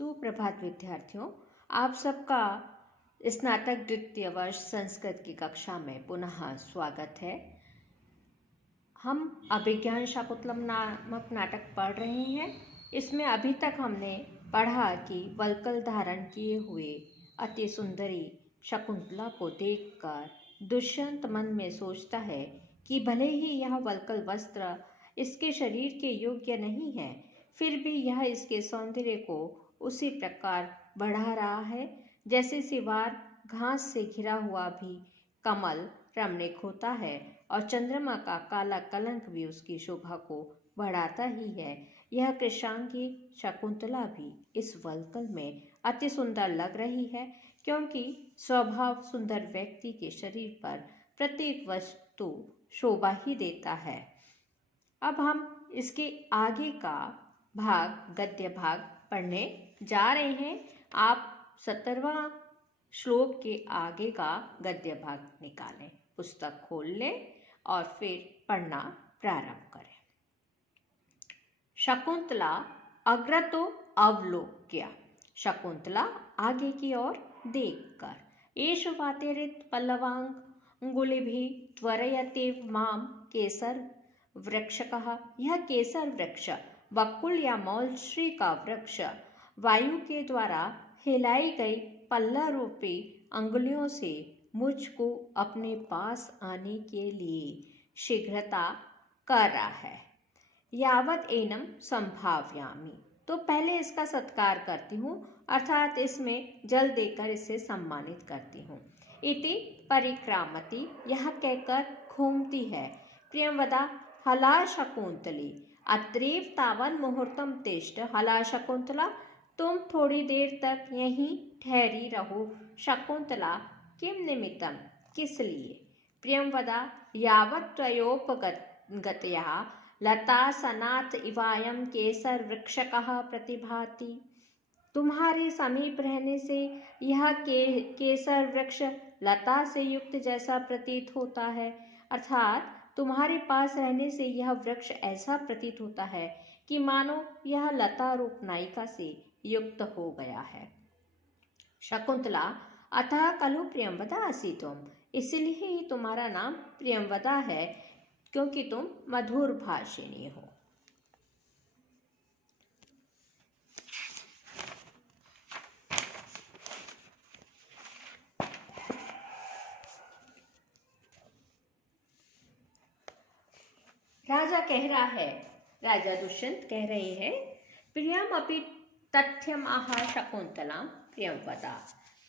सुप्रभात विद्यार्थियों, आप सबका स्नातक द्वितीय वर्ष संस्कृत की कक्षा में पुनः स्वागत है। हम अभिज्ञान शाकुंतलम नामक नाटक पढ़ रहे हैं। इसमें अभी तक हमने पढ़ा कि वल्कल धारण किए हुए अति सुंदरी शकुंतला को देखकर दुष्यंत मन में सोचता है कि भले ही यह वल्कल वस्त्र इसके शरीर के योग्य नहीं है, फिर भी यह इसके सौंदर्य को उसी प्रकार बढ़ा रहा है जैसे सिवार घास से घिरा हुआ भी कमल रमणीक होता है और चंद्रमा का काला कलंक भी उसकी शोभा को बढ़ाता ही है। यह कृशांगी शकुंतला भी इस वल्कल में अति सुंदर लग रही है, क्योंकि स्वभाव सुंदर व्यक्ति के शरीर पर प्रत्येक वस्तु शोभा ही देता है। अब हम इसके आगे का भाग, गद्य भाग पढ़ने जा रहे हैं। आप 17वां श्लोक के आगे का गद्य भाग निकालें, पुस्तक खोल लें और फिर पढ़ना प्रारंभ करें। शकुंतला अग्रतो अवलोक्य, शकुंतला आगे की ओर देखकर। एष वातेरित पल्लवांगुलिभिः त्वरयतेव मां केसर वृक्षकः, यह केसर वृक्ष बकुल या मौलश्री का वृक्ष वायु के द्वारा हिलाई गई पल्ला रूपी अंगुलियों से मुझको अपने पास आने के लिए शीघ्रता कर रहा है। यावत एनम संभाव्यामि, तो पहले इसका सत्कार करती हूँ, अर्थात इसमें जल देकर इसे सम्मानित करती हूँ। इति परिक्रामति, यह कहकर घूमती है। प्रियंवदा हला शकुंतली अत्रैव तावन् मुहूर्तम तिष्ठ, हला शकुंतला तुम थोड़ी देर तक यहीं ठहरी रहो। शकुंतला किम निमित्तम, किस लिए। प्रियंवदा यावत् त्वयोपगतया लतासनात् इवायं केसर वृक्षकः प्रतिभाति, तुम्हारे समीप रहने से यह केसर वृक्ष लता से युक्त जैसा प्रतीत होता है, अर्थात तुम्हारे पास रहने से यह वृक्ष ऐसा प्रतीत होता है कि मानो यह लता रूप नायिका से युक्त हो गया है। शकुंतला अतः खलु प्रियंवदा असि तुम, इसलिए ही तुम्हारा नाम प्रियंवदा है, क्योंकि तुम मधुर भाषिणी हो। राजा कह रहा है, राजा दुष्यंत कह रहे हैं, प्रियम अपि तथ्यम आह शकुंतला प्रियंवदा,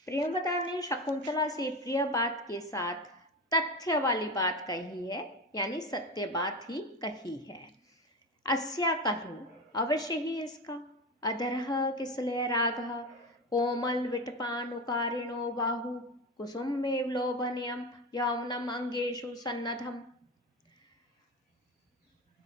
प्रियंवदा ने शकुंतला से प्रिय बात के साथ तथ्य वाली बात कही है, यानी सत्य बात ही कही है। अस्या कहूँ, अवश्य ही इसका। अधरः किसलय रागः कोमल विटपानुकारिणो बाहु कुसुमेव लोभनीयम यौवनम अंगेषु सन्नद्धम।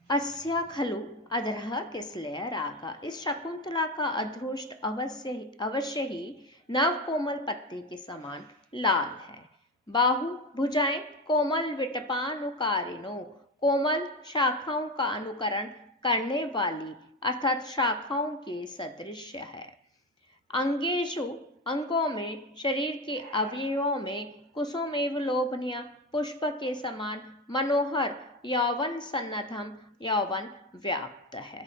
अस्या खलु अधरः किसलय रागा, इस शकुंतला का अधरोष्ट अवश्य ही नव कोमल पत्ते के समान लाल है। बाहु भुजाएं कोमल विटपानुकारिणो, कोमल शाखाओं का अनुकरण करने वाली अर्थात शाखाओं के सदृश है। अंगेषु अंगों में, शरीर के अवयवों में, कुसुमेव लोभनीय पुष्प के समान मनोहर, यौवन सन्नद्धम यौवन व्याप्त है।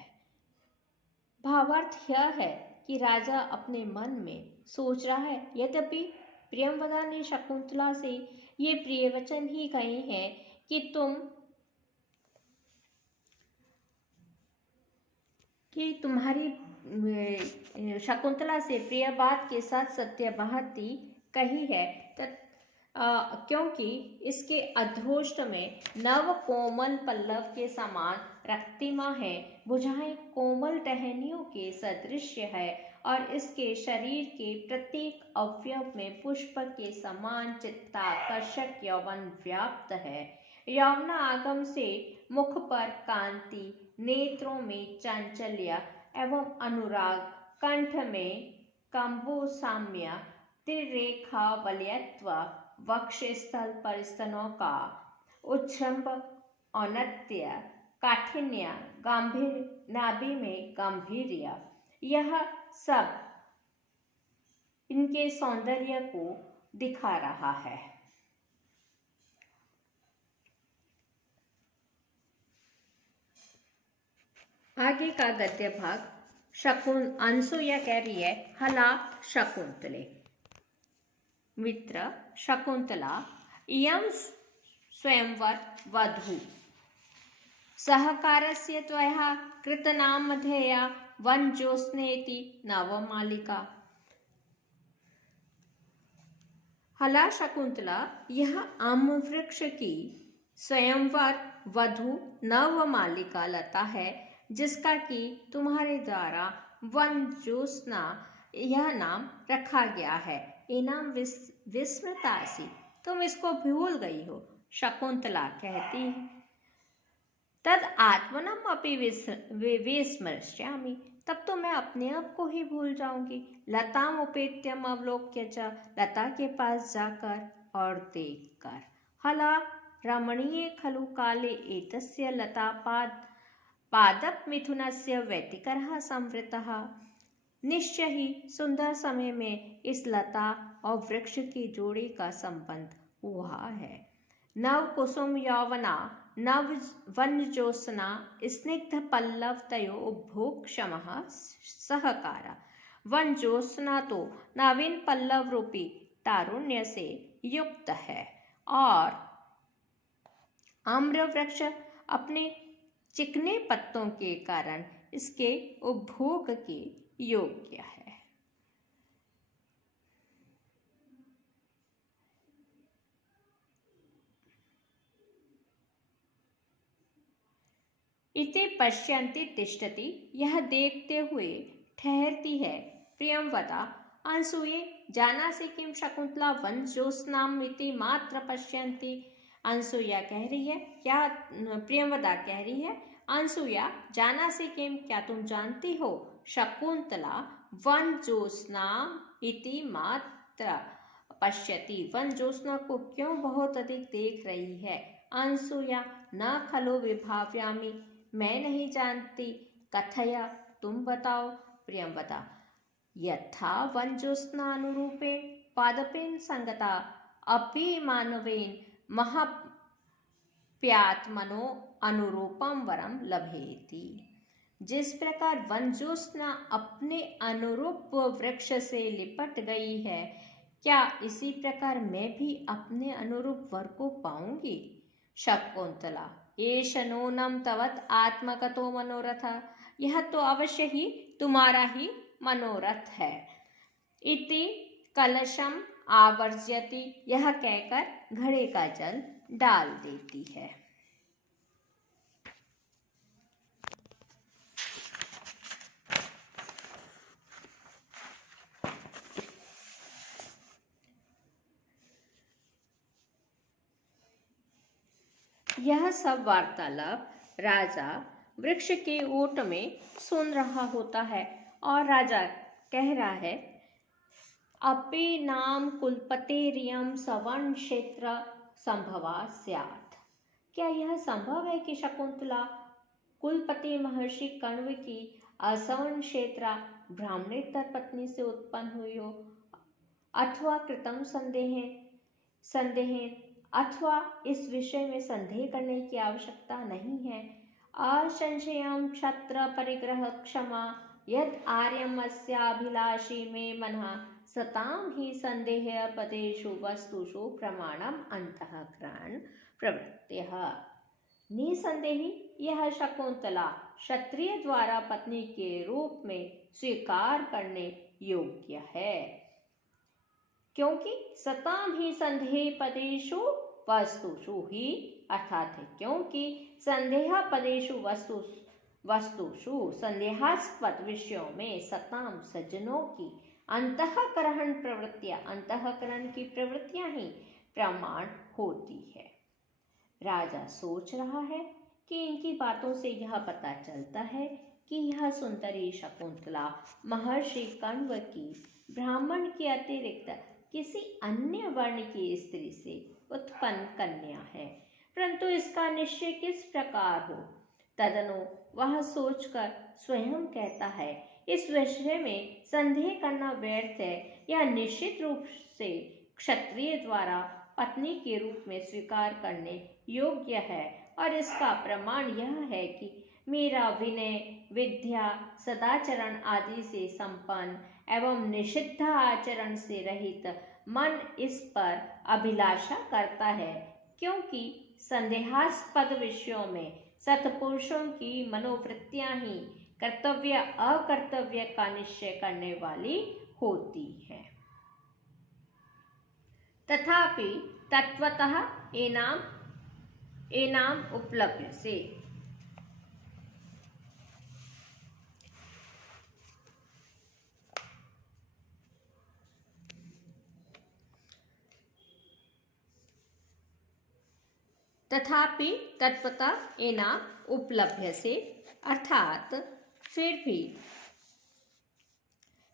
भावार्थ यह है कि राजा अपने मन में सोच रहा है, यद्यपि प्रियंवदा ने शकुंतला से ये प्रिय वचन ही कहे हैं कि तुम्हारी शकुंतला से प्रिय बात के साथ सत्य बात ही कही है, क्योंकि इसके अधरोष्ट में नव कोमल पल्लव के समान रक्तिमा है, भुजाएं कोमल टहनियों के सदृश है और इसके शरीर के प्रत्येक अवयव में पुष्प के समान चित्ताकर्षक यौवन व्याप्त है। यौवन आगम से मुख पर कांति, नेत्रों में चांचल्य एवं अनुराग, कंठ में कंबुसाम्य, त्रिरेखा वलयत्व, वक्षस्थल पर स्तनों का उच्छ्रंब, औन्नत्य, काठिन्य, गंभीर नाभि में गंभीर्य, यह सब इनके सौंदर्य को दिखा रहा है। आगे का गद्य भाग अनसुया कह रही है, हला शकुंतले। मित्र शकुंतला इयं स्वयंवर वधू सहकारस्य त्वया कृतनामधेया वनजोत्स्नेति नवमालिका। हला शकुंतला, यह आम वृक्ष की स्वयंवर वधु नवमालिका लता है, जिसका कि तुम्हारे द्वारा वनजोत्स्ना यह नाम रखा गया है। इनाम विस्मृतासी, तुम इसको भूल गई हो। शकुंतला कहती है, तद आत्मनम अपि विस्मृष्यामि, तब तो मैं अपने आप को ही भूल जाऊंगी। लताम उपेत्यम अवलोक्य च, लता के पास जाकर और देखकर। हला रमणीय खलु काले एतस्य लता पादप मिथुनस्य व्यतिकरः संवृतः। निश्चय ही सुंदर समय में इस लता और वृक्ष की जोड़ी का संबंध हुआ है। नव कुसुम यौवना नव वनजोत्स्ना स्निग्ध पल्लव तयो उपभोग क्षमः सहकारा। वनजोत्स्ना तो नवीन पल्लव रूपी तारुण्य से युक्त है और आम्र वृक्ष अपने चिकने पत्तों के कारण इसके उपभोग के योग्य है। इति पश्यन्ति तिष्ठति, यह देखते हुए ठहरती है। प्रियंवदा अनसूये जानासि किम शकुंतला वनजोत्स्नाम इति मात्र पश्यन्ति। अनसूया कह रही है, क्या प्रियंवदा कह रही है, अनसूया जानासि किम, क्या तुम जानती हो, शकुंतला वनजोत्स्नाम इति मात्र पश्यति, वनजोत्स्ना को क्यों बहुत अधिक देख रही है। अनसूया न खलो विभाव्यामि, मैं नहीं जानती। कथया, तुम बताओ। प्रियंवदा यथा वनजोत्स्ना अनुरूपेण पादपेन संगता अपि मानवेन महाप्यात्मनो अनुरूपम वरम लभेति। जिस प्रकार वनजोत्स्ना अपने अनुरूप वृक्ष से लिपट गई है, क्या इसी प्रकार मैं भी अपने अनुरूप वर को पाऊंगी। शकुंतला एष नूनम तवत् आत्मगतो मनोरथ, यह तो अवश्य ही तुम्हारा ही मनोरथ है। इति कलशम आवर्जयति, यह कहकर घड़े का जल डाल देती है। यह सब वार्तालाप राजा वृक्ष के ओट में सुन रहा होता है और राजा कह रहा है, अपि नाम कुलपतेरियम सवर्ण क्षेत्र संभवा स्यात्। क्या यह संभव है कि शकुंतला कुलपति महर्षि कण्व की असवर्ण क्षेत्र ब्राह्मणेतर पत्नी से उत्पन्न हुई हो, अथवा कृतम संदेह अथवा इस विषय में संदेह करने की आवश्यकता नहीं है। असंशयम क्षत्र परिग्रह क्षमा यद आर्यम अस्याभिलाषी में मनः सताम ही संदेह पदेषु वस्तुषु प्रमाणम अंतःकरण प्रवृत्त्यः। निसंदेही यह शकुंतला क्षत्रिय द्वारा पत्नी के रूप में स्वीकार करने योग्य है, क्योंकि सताम ही संदेह पदेषु वस्तुषु ही, अर्थात है क्योंकि संदेह पदेषु वस्तुषु संदेहास्पद विषयों में सताम सज्जनों की अंतःकरण प्रवृत्तियां, अंतःकरण की प्रवृत्तियां ही प्रमाण होती है। राजा सोच रहा है कि इनकी बातों से यह पता चलता है कि यह सुंदरी शकुंतला महर्षि कण्व की ब्राह्मण के अतिरिक्त किसी अन्य वर्ण की स्त्री से उत्पन्न कन्या है, परंतु इसका निश्चय किस प्रकार हो। तदनु वह सोचकर स्वयं कहता है, इस विषय में संदेह करना व्यर्थ है। यह निश्चित रूप से क्षत्रिय द्वारा पत्नी के रूप में स्वीकार करने योग्य है और इसका प्रमाण यह है कि मेरा विनय, विद्या, सदाचरण आदि से संपन्न एवं निषिद्ध आचरण से रहित मन इस पर अभिलाषा करता है, क्योंकि संदेहास्पद विषयों में सत्पुरुषों की मनोवृत्तियां ही कर्तव्य अकर्तव्य का निश्चय करने वाली होती है। तथापि तत्वतः एनाम उपलब्ध से तथापि तत्वता एनाम उपलब्ध से अर्थात फिर भी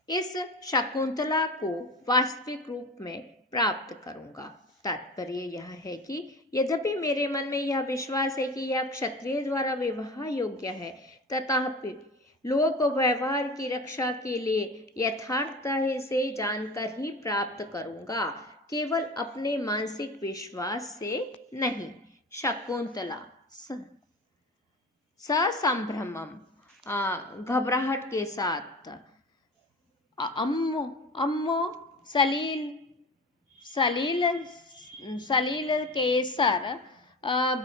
इस शकुंतला को वास्तविक रूप में प्राप्त करूंगा। तात्पर्य यह है कि यद्यपि मेरे मन में यह विश्वास है कि यह क्षत्रिय द्वारा विवाह योग्य है, तथापि लोक व्यवहार की रक्षा के लिए यथार्थता से जानकर ही प्राप्त करूंगा, केवल अपने मानसिक विश्वास से नहीं। शकुंतला ससंभ्रमम घबराहट के साथ अम्मो सलील केसर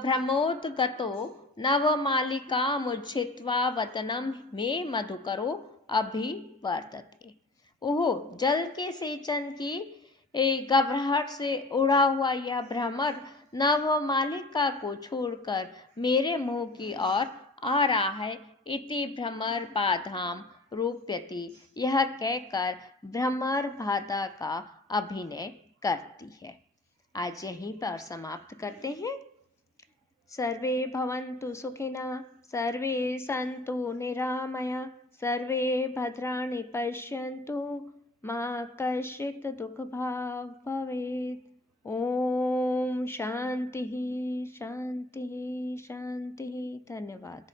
भ्रमोदगतो नवमालिकामुज्झित्वा वदनं मे मधुकरो अभिवर्तते। ओह, जल के सेचन की घबराहट से उड़ा हुआ यह भ्रमर नवमालिका को छोड़कर मेरे मुंह की ओर आ रहा है। इति भ्रमर बाधाम रूप्यति, यह कहकर भ्रमर बाधा का अभिनय करती है। आज यहीं पर समाप्त करते हैं। सर्वे भवन्तु सुखिनः, सर्वे सन्तु निरामया, सर्वे भद्राणि पश्यन्तु, मा कश्चित् दुःखभाग् भवेत्। ओम शांति शांति शांति। धन्यवाद।